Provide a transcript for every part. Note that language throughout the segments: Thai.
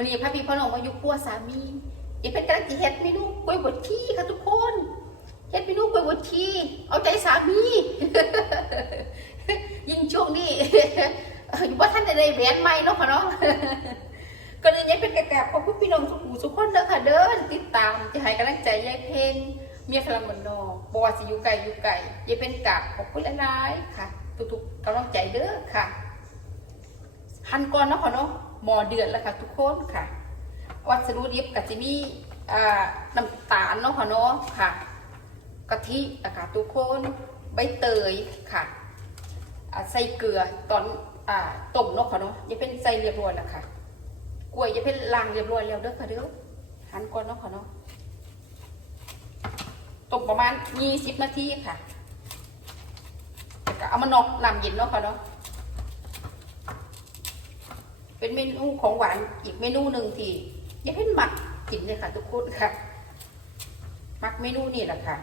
มันนี้พระพี่พ่อน้องมาอยู่ปัวสามีอีเป็นกำลังจะเฮ็ดเมนูกล้วยบดชีค่ะทุกคนเฮ็ดเมนูกล้วยบดชีเอาใจสามี ยิ่งช่วงนี้อยู่ว่าท่านได้แหวนใหม่เนาะค่ะเนาะก็เลยยังเป็นกระแกบของพี่น้องสุขุสุขคนเด้อค่ะเด้อติดตามจะให้กำลังใจยายเพนเมียพลังมนนอบอกว่าสิอยู่ไกลอยู่ไกลยายเป็นกราบขอบคุณหลายๆค่ะ ทุกๆกำลังใจเด้อค่ะหันก่อนเนาะค่ะเนาะ หมอเดือดแล้วค่ะทุกคนค่ะ วัสดุดิบก็จะมีน้ำตาลเนาะค่ะเนาะค่ะกะทินะคะทุกคนใบเตยค่ะใส่เกลือตอนอต้มเนาะค่ะเนาะยายเป็นใส่เรียบร้อยแล้วค่ะกล้วยจะเป็นล้างเรียบร้อยแล้วเด้อค่ะเด้อหั่นก่อนเนาะค่ะเนาะต้มประมาณ 20 นาทีค่ะก็เอามานอกน้ำเย็นเนาะค่ะเนาะ เป็นเมนูของหวานอีกเมนูหนึ่งที่ยังเป็นหมักกินเลยค่ะ ทุกคนค่ะหมักเมนูนี่แหละค่ะ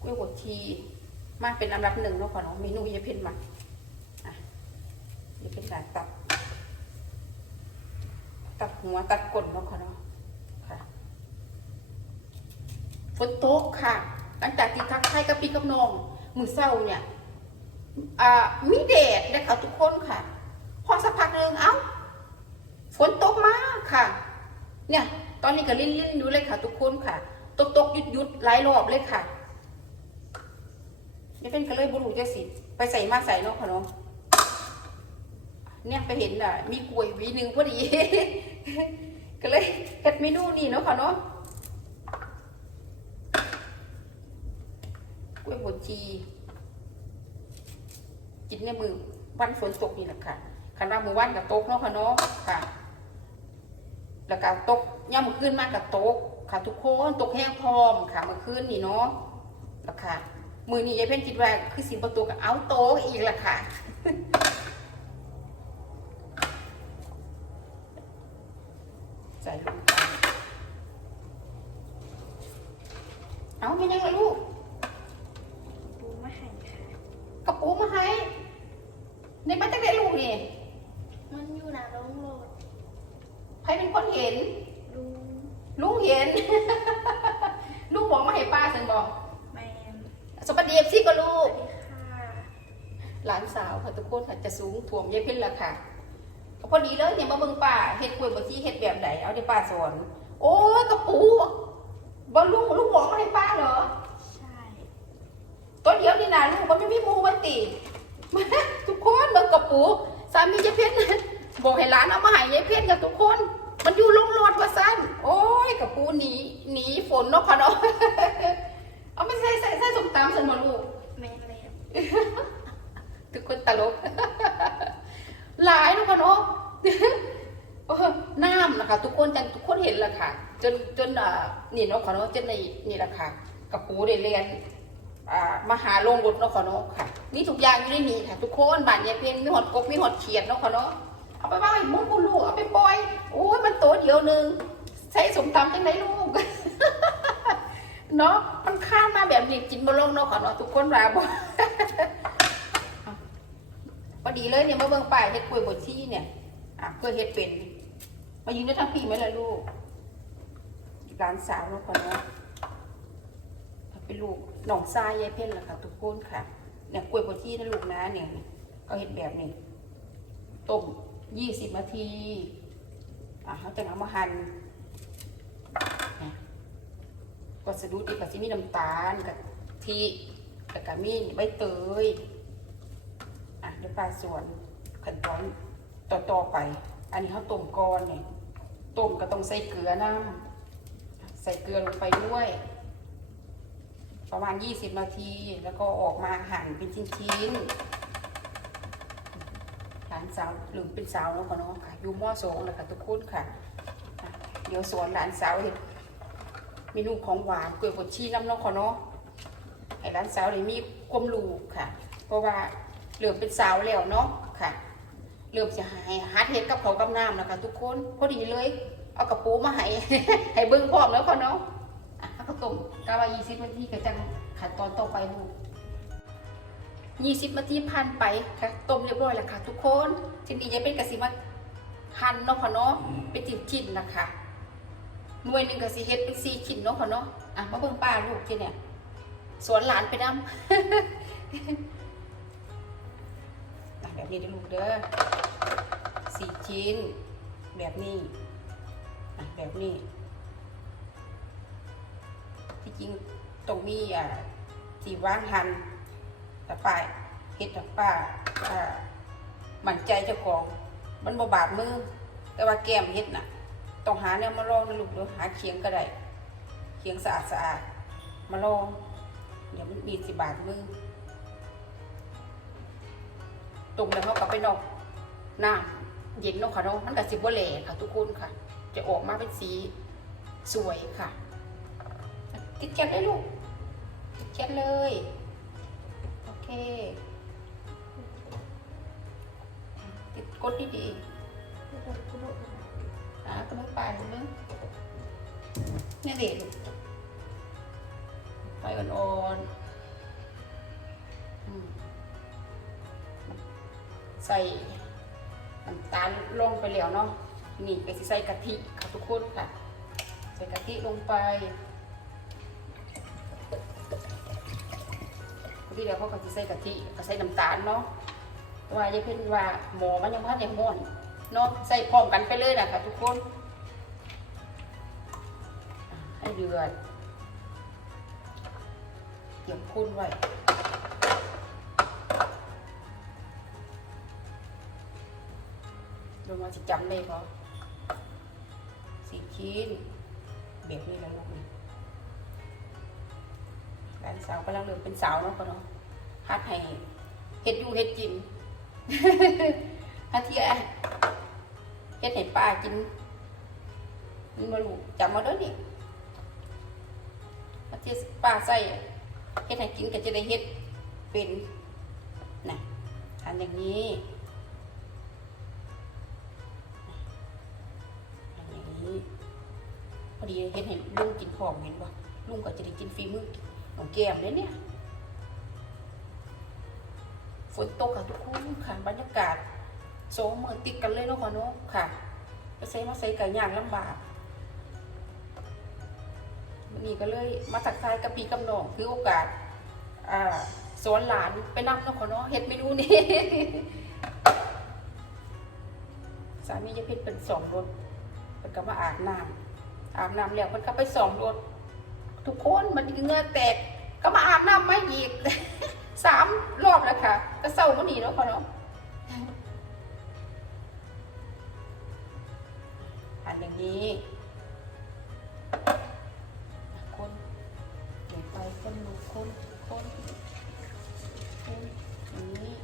กล้วยบดชีมาเป็นอันดับหนึ่งเนาะค่ะเนาะเมนูยายเพ็ญหมักนี่เป็นการตัด ตัดหัวตัดก้นเนาะค่ะเนาะค่ะฝนตกค่ะ หลังจากที่ทักทายกับพี่กับน้องมือเศร้าเนี่ย มีแดดนะคะทุกคนค่ะ พอสักพักหนึ่งเอ้า ฝนตกมากค่ะ เนี่ย ตอนนี้ก็ลิ่นลิ่นๆอยู่เลยค่ะ ทุกคนค่ะ ตกตกหยุดหยุดหลายรอบเลยค่ะนี่เป็นก็เลยบุรุษจะสิ ไปใส่มาใส่เนาะค่ะเนาะเนี่ยไปเห็นอะ มีกล้วยวีหนึ่งพอดี ก็เลยเฮ็ดเมนูนี่เนาะค่ะเนาะกล้วยบดจี กินในมือวันฝนตกนี่แหละค่ะคันว่ามือวันกับตกเนาะค่ะเนาะค่ะ แล้วก็ตกย่ำมือขึ้นมากกับตกค่ะ ทุกคนตกแห้งพร้อมค่ะมือขึ้นนี่เนาะแล้วค่ะมือนี้ยายเพ่นคิดว่าคือสิบประตูกับเอาโตกอีกละค่ะ ใส่ลงไปเอาไม่ยังละลูก ปูมาหั่นค่ะ กระปูมาให้ในมาจากไหนลูกนี่ มันอยู่หน้าโรงโหลด ใค รเป็นคนเห็นลุงลุงเห็น ลุงบอกมาให้ป้าฉันบอกแมนสวัสดีเอฟซีก็ลูสวัก สดีค่ะหลานสาวค่ะทุกคนค่ะจะสูงถ่วมยายเพิ่นละค่ะก็พอดีเลยเนี่ยมาเบิ่งป้าเฮ็ดกล้วยบดที่เฮ็ดแบบไหนเอาเดี๋ยวป้าสอนโอ้ยกระปูบอลลุงลุงบอกมาให้ป้าเหรอใช่ตัวเดียวนี่นะลูกมันไม่มีหมูมาติทุกคนเบิ่งกระปูสามียายเพ็ญบอกให้หลานเอามาให้ยายเพ็ญกับทุกคน มันอยู่ลงรถว่าสั้นโอ้ยกระปูหนีหนีฝนเนาะค่ะเนาะเอาไปใส่ใส่ใส่สมตำสันมาลูกแมนเลยทุกคนตลกหลายเนาะค่ะเนาะเออน้ำนะคะ ทุกคนจันทุกคนเห็นแหละค่ะ จนจนอ่านี่เนาะค่ะเนาะจนในนี่แหละค่ะกระปูได้เรียนอ่ามาหาลงรถเนาะค่ะเนาะค่ะนี่ทุกอย่างอยู่ในนี้ค่ะ ทุกคนบ้านยายเพียงมีหอดกบมีหอดเขียดเนาะค่ะเนาะเอาไปบ้างไอ้มุกกูลูกเอาไปปล่อย โอ้ยมันโตเดียวหนึงใส่สมตำจังไดลูกเนาะมันข้ามมาแบบนี้กินบ่ลงเนาะค่ะเนาะทุกคนว่าบ่พอดีเลยเนี่ยมาเบิ่งป้ายเฮ็ดกล้วยบดชีเนี่ยอะเพื่อเฮ็ดเป็นมายืนได้ทั้งปีไหมล่ะลูกหลานสาวเนาะค่ะเนาะเป็นลูกหนองทรายยายเพ่นล่ะค่ะทุกคนค่ะเนี่ยกล้วยบดที่นะลูกนะเนี่ยก็เห็ดแบบนี้ต้มยี่สิบนาที เขาจะเอามาหั่นเนี่ยวัสดุดีกับซิมีน้ำตาลกับทีกับกะมีใบเตยอะเดี๋ยวปลาส่วนขั้นตอนต่อต่อๆไป อันนี้เขาต้มก่อนเนี่ยต้มก็ต้องใส่เกลือน้ำใส่เกลือลงไปด้วย ประมาณ 20 นาที แล้วก็ออกมาหั่นเป็นชิ้นๆ หลานสาวหรือเป็นสาวแล้วก็เนาะค่ะอยู่มอสองแล้วค่ะทุกคนค่ะ เดี๋ยวสอนหลานสาวเห็ดเมนูของหวานกล้วยบดชีน้ำเนาะค่ะเนาะให้หลานสาวได้มีความรู้ค่ะ เพราะว่าเริ่มเป็นสาวแล้วเนาะค่ะเริ่มจะหายฮัดเห็ดกับเขากับน้ำนะคะ ทุกคนพอดีเลย เอากระปูมาให้ให้เบิ้งพร้อมแล้วค่ะเนาะอะข้าต้มกาวายี่สิบนาทีก็จะขั้นตอนต่อไปลูก ยี่สิบนาทีผ่านไปค่ะต้มเรียบร้อยแล้วค่ะ ทุกคนทีนี้ยายเป็นกะสิมาหั่นเนาะค่ะเนาะเป็นชิ้นๆนะคะหน่วยหนึ่งกะสิเฮ็ดเป็นสี่ชิ้นเนาะค่ะเนาะอะมาเบิ่งป้าลูกที่เนี่ยสวนหลานไปนำแบบนี้เด้อลูกเด้อสี่ชิ้น แบบนี้อะแบบนี้ ที่จริงตรงมีอะที่ว่างหัน แต่ป้าเฮ็ดแต่ป้าอ่ามั่นใจเจ้าของมันบ่บาดมือ แต่ว่าแก้มเฮ็ดน่ะ ต้องหาแนวมาลองนะลูกเด้อหาเคียงก็ได้เคียงสะอาดสะอาดมาลองเดี๋ยวมันมีสิบาดมือตรงแล้วเขากลับไปนอกน้ำเย็นนาะค่ะเนาะมันก็สิบ่แหล่ค่ะ ทุกคนค่ะ จะออกมาเป็นสีสวยค่ะ ติดแก๊สได้ลูก ติดแก๊สเลย เคติดกดดีๆกระโดดกระโดดอะก็ไม่ไปมึงนี่เด็กไปอ่อนๆอืมใส่น้ำตาลลงไปแล้วเนาะนี่ไปใส่กะทิค่ะทุกคนค่ะ ใส่กะทิลงไป ที่เดียวเขาก็สิใส่กะทิก็ใส่น้ำตาลเนาะว่าจะเพิ่นว่าหมอมันยังพันยังม่อนเนาะใส่พร้อมกันไปเลยนะคะทุกคน ให้เดือดเกี่ยวคุ้นไว้ลงมาจะจำได้พอสี่ชิ้นแบบนี้แล้วลูกนี่ หลานสาวกำลังเริ่มเป็นสาวเนาะก็เนาะฮัดให้เฮ็ดอยู่เฮ็ดกินฮัดเทียเฮ็ดให้ป้ากินมันมาลูกจำมาเด้อนี่อาที่ป้าใส่เฮ็ดให้กินก็จะได้เฮ็ดเป็นนะทำอย่างนี้อย่างนี้พอดีเฮ็ดให้ลุงกินพร้อมเห็นปะลุงก็จะได้กินฟรีมือ ของแก้มเลยเนี่ยฝนตกค่ะทุกคนค่ะบรรยากาศโซมือติดกันเลยเนาะค่ะเนาะค่ะไปใส่มาใส่ไก่ย่างลำบากนนี้ก็เลยมาทักทายกับพี่กับน้องคือโอกาสอ่าสอนหลานไปนั่งเนาะค่ะเนาะเฮ็ดเมนูนี้สามีจะเพชรเป็นสองรถเป็นก็มาอาบน้ำอาบน้ำแล้วมันก็ไปสองรถทุกคนมันเงื่อแตก บน้ำไม่อีกสามรอบแล้วค่ะก็เศร้ามันนี่เนาะค่ะเนาะหั่นอย่างนี้คนเดี๋ยวไปคนลูกคนคนคนอย่างนี้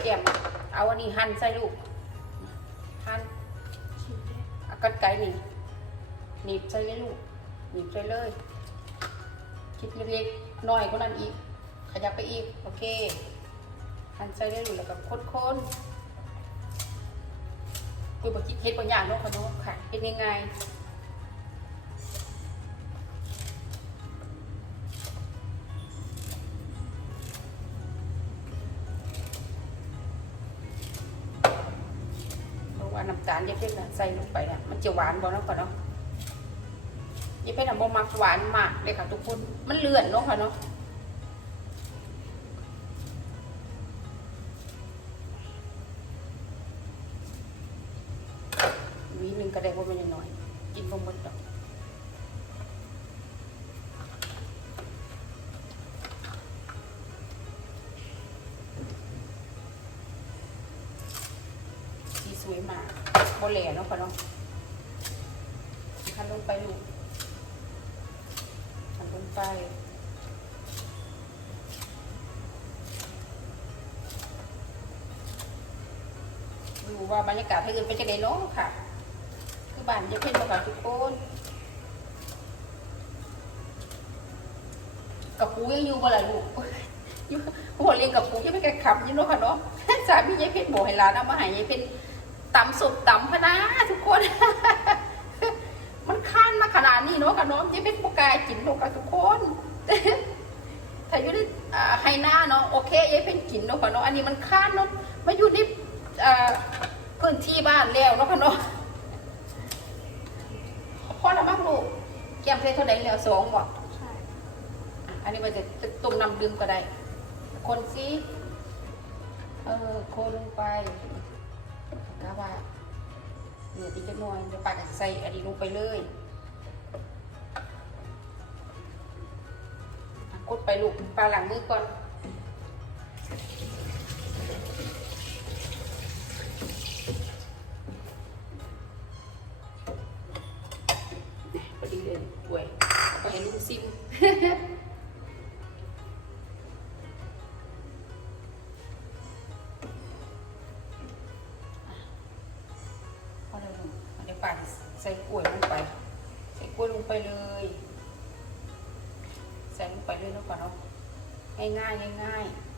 เกี่ยมเอาอันนี้หั่นใส่ลูกหั่นชิ้นแรกเอากันไก่นี่หนีบใส่เลยลูก หนีบใส่เลยคิดเล็กๆน้อยกว่านั้นอีก ขยับไปอีก โอเคหั่นใส่เลยลูกแล้วก็คนๆคุยบอกคิดเฮ็ดบางอย่างเนาะค่ะเนาะค่ะเฮ็ดยๆเพราะว่าน้ำตาลยายเพ็ญน่ะใส่ลงไปน่ะมันจะหวานบ่เนาะค่ะเนาะ ยายเพ็น่ะบ่มักหวานมากเลยค่ะทุกคน มันเลื่อนเนาะค่ะเนาะวีหนึ่งก็ได้บ่แม่นน้อย กินบ่หมดดอกสีสวยมากโบ่แหล่เนาะค่ะเนาะคันลงไปลูกคันลง ไป ดูว่าบรรยากาศที่อื่นเป็นจะไดเนาะค่ะ คือบ้านจะเป็นแบบทุกคนกับปูยังอยู่บ่ล่ะลูกหัวเลี้ยงกับปูยังไม่แก่ขับยู่เนาะค่ะเนาะสามียายเพชรบอกให้ร้านเอามาให้ยายเพชรตำสุดตำพนะทุกคน ขนาดนี้เนาะค่ะเนาะยายเพชรปกล้ากินเนาะค่ะทุกคนถ้าอยู่ในอ่าไฮนาเนาะโอเคยายเป็นกินเนาะค่ะเนาะอันนี้มันค้านเนาะมาอยู่ในอ่าพื้นที่บ้านแล้วเนาะค่ะเนาะพอแล้วมั้งลูกแก้มเพลเท่าไหร่แล้วสองบ่ใช่อันนี้มันจะต้มน้ำดื่มก็ได้ คนซิเออคนลงไปกะว่าเหลืออีกจะหน่อยเดี๋ยวปากใส่อันนี้ลงไปเลย ดไปลูกปลาหลังมือก่อน ไปเลยเนาะก่อนเนาะง่ายง่ายๆง่ายๆ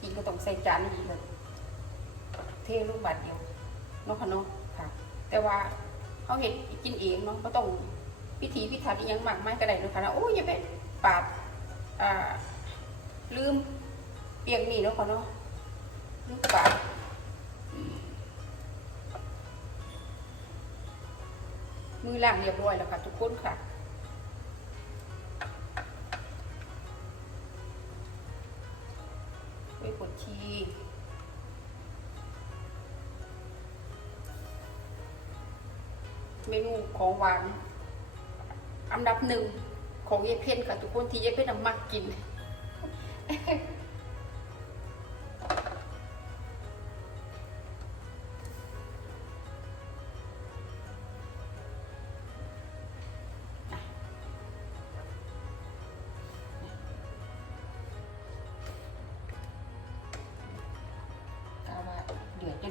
จริงก็ต้องใส่จานนี้เลยเทลูกบาทเดียวเนาะค่ะเนาะค่ะ แต่ว่าเขาเห็นกินเองเนาะก็ต้องพิธีพิถันอียังมากไม่ก็ได้เนาะค่ะนะโอ้ยอย่าไปปาดอ่าลืมเปียงนี่เนาะค่ะเนาะลืมปาดมือล่างเรียบร้อยแล้วค่ะทุกคนค่ะ ด้วยผลชีเมนูของหวานอันดับหนึ่งของเยเพนค่ะทุกคนที่เยเพนน่ะมักกิน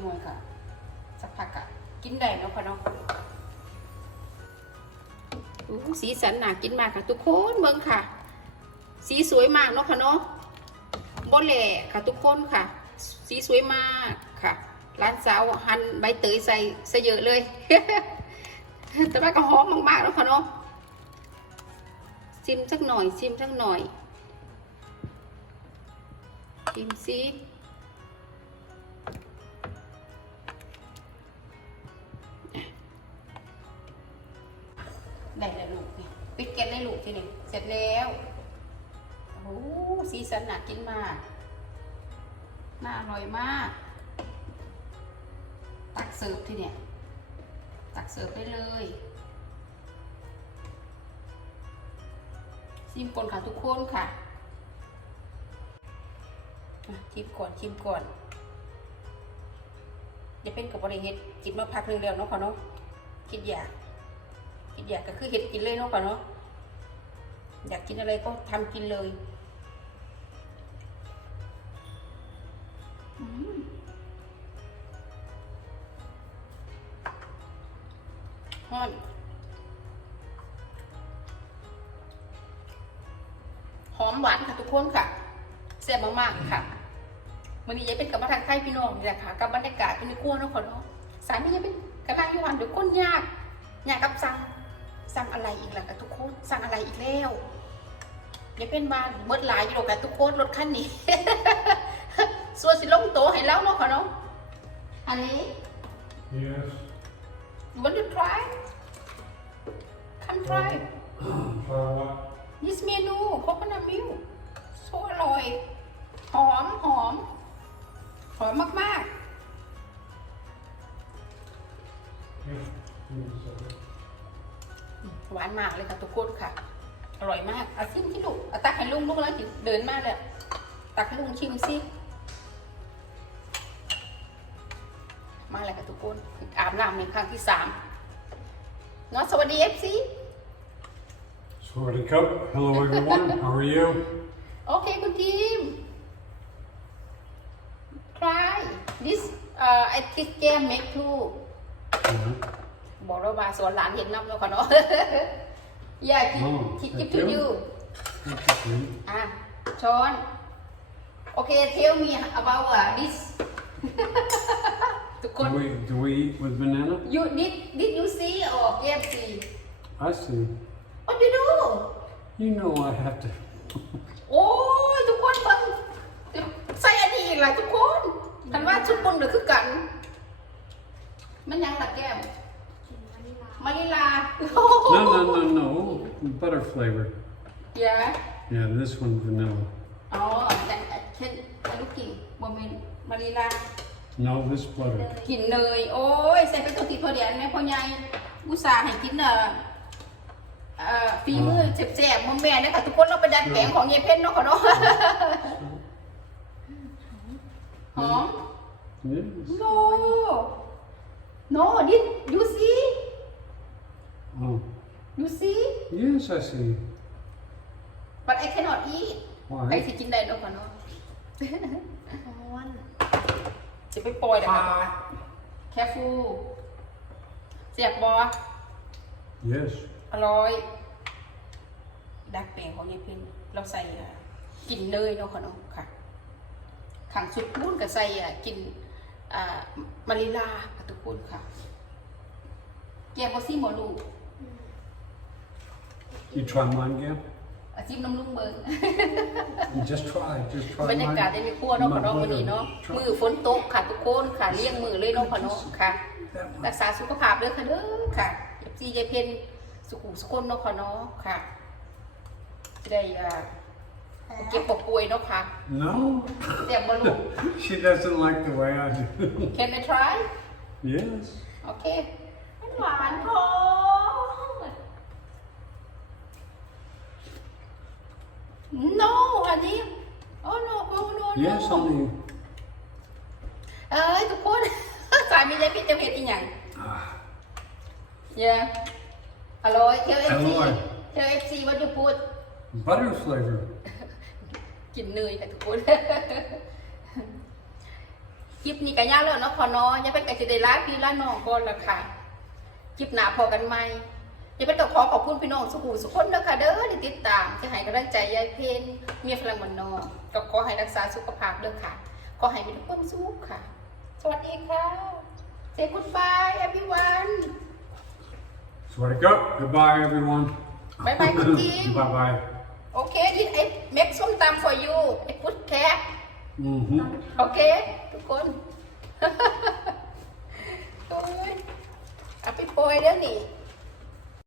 เดือดจะนวยค่ะสักพักอะกินได้เนาะค่ะเนาะอู้หูสีสันน่ากินมากค่ะ ทุกคนเบิ่งค่ะ สีสวยมากเนาะค่ะเนาะบ่แหล่ค่ะทุกคนค่ะ สีสวยมากค่ะร้านสาวหั่นใบเตยใส่ใส่เยอะเลย แต่ว่าก็หอมมากๆแล้วค่ะเนาะชิมสักหน่อยชิมสักหน่อยชิมซิ ได้แล้วลูกนี่ปิดแก๊สเลยลูกทีนี้เสร็จแล้วโอ้โหสีสันน่ากินมาก น่าอร่อยมาก ตักเสิร์ฟทีเนี่ยตักเสิร์ฟได้เลยชิมก่อนค่ะทุกคนค่ะชิมก่อนชิมก่อนอย่าเป็นกับบริเฮ็ดกินมาพักหนึ่งแล้วเนาะค่ะเนาะคิดอยาก คิดอยากก็คือเห็ดกินเลยเนาะก่อนเนาะอยากกินอะไรก็ทำกินเลยอืมฮอนหอมหวานค่ะทุกคนค่ะแซ่บมากๆค่ะวันนี้ยายเป็นกับมาทางไทยพี่น้องนี่แหละค่ะ กับบรรยากาศเป็นกลัวเนาะขอเนาะสารนี่ยายเป็นกระลังอยู่หันเดี๋ยวก้นยากอยากกับสั่ง สั่งอะไรอีกล่ะกับทุกคนสั่งอะไรอีกแล้วอย่าเป็นบ้านเบิดหลายอยู่หรอกกับทุกคนรถคันนี้ส่วนสิลงโตะให้แล้วเนาะค่ะเนาะอันนี้ Yes. you want to try come try Try what? this menu coconut milk so อร่อยหอมหอมหอมมาก Yes. Give หวานมากเลยค่ะทุกคนค่ะ อร่อยมากเอาซิมที่ลูกเอาตักให้ลุงลุงแล้วจิเดินมาเลยตักให้ลุงชิมซิมาเลยค่ะทุกคนอาบน้ำในครั้งที่สามเนาะสวัสดีเอฟซี Sawasdee Cup. Hello, everyone. How are you? โอเคคุณทีม try this uh I teach game make too Yeah. บอก เราบาสวนหลานเห็นน้ำเราขอเนาะอยายคิดคิดคิดทุยูอะช้อนโอเคเทลมี about uh, this ทุกคน do we, do we eat with banana you did did you see or KFC I see what do you do you know I have to โอ้ทุกคนเบิ่งใส่อันนี้อีกลาทุกคนคันว่าชุดคนเดือคือกัน มันยังหลักแก้ว วานิลามาริลา No, no, no, no. Butter flavor. เยอะ Yeah, this one vanilla. อ๋อแต่เช่นลูกกิ่งโมเมนมาริลา No, this butter. กินเนยโอ้ยใส่ไปตัวติดตัวเดียวแม่พ่อใหญ่อุตส่าห์ให้กินเอ่อเอ่อฝีมือแซ่บๆมอมแม่เนี่ยค่ะทุกคนเราไปดัดแปลงของเยเพนเนาะค่ะเนาะหอม Yes. no no this you see Oh, you see yes, I see. but I cannot eat ใคร Why? สิกินได้เนาะค่ะเนาะร้อนจะไปปล่อยเดี๋ยวค่ะแค่ฟูเสียบบอ Yes. อร่อย ดักแปลงของยายเพ็ญเราใส่อะกลินเนยเนาะค่ะเนาะค่ะขังสุดปุ้นก็ใส่อะกลินอ่ามาริลาค่ะทุกคนค่ะ แกงบอซี่หมอลูก You try mine, Gail? อาจิ้มน้ำลุงเบิง You just try. Just try บรรยากาศ mine. ได้ไม่ครัวเนาะค่ะเนาะวันนี้เนาะ Try. มือฝนตกค่ะทุกคนค่ะเลี้ยงมือเลยเนาะค่ะเนาะค่ะ That one. รักษาสุขภาพเด้อค่ะเด้อค่ะเอฟซียายเพ็ญสุขุมสุขคนเนาะค่ะเนาะค่ะจะได้อ่าเก็บปวดป่วยเนาะค่ะ No. เสียบบอลูก she doesn't like the way I do. Can I try yes. โอเคมันหวานพอ no อันนี้ oh no no no no Yes, honey. เอ้ยทุกคน สายมียายพี่จะเผ็ดอีหยัง Ah, เย้อร่อยเทลเอฟซีอร่อยเทลเอฟซีว่าจะพูด butter flavor. กินเนยค่ะทุกคนคลิปนี้กันยากแล้วเนาะพอเนาะอยังเป็นกันจะได้ลาพี่ลาน้องก่อนละค่ะ คลิปหน้าพอกันไหม อยังเป็นต้องขอขอบคุณพี่น้องสุขุมสุขคนเด้อค่ะเด้อที่ติดตามที่ให้กำลังใจยายเพนเมียฝรั่งมันนอกก็ขอให้รักษาสุขภาพเด้อค่ะ ขอให้มีทุกคนสุขค่ะ สวัสดีค่ะ Say goodbye everyone Swear to God. Goodbye, everyone. Bye bye, good team. bye bye. Okay did I make ส้มตำ for you I put cap Mm-hmm. โอเคทุกคนโอ้ยเอาไปโปรยแล้วนี่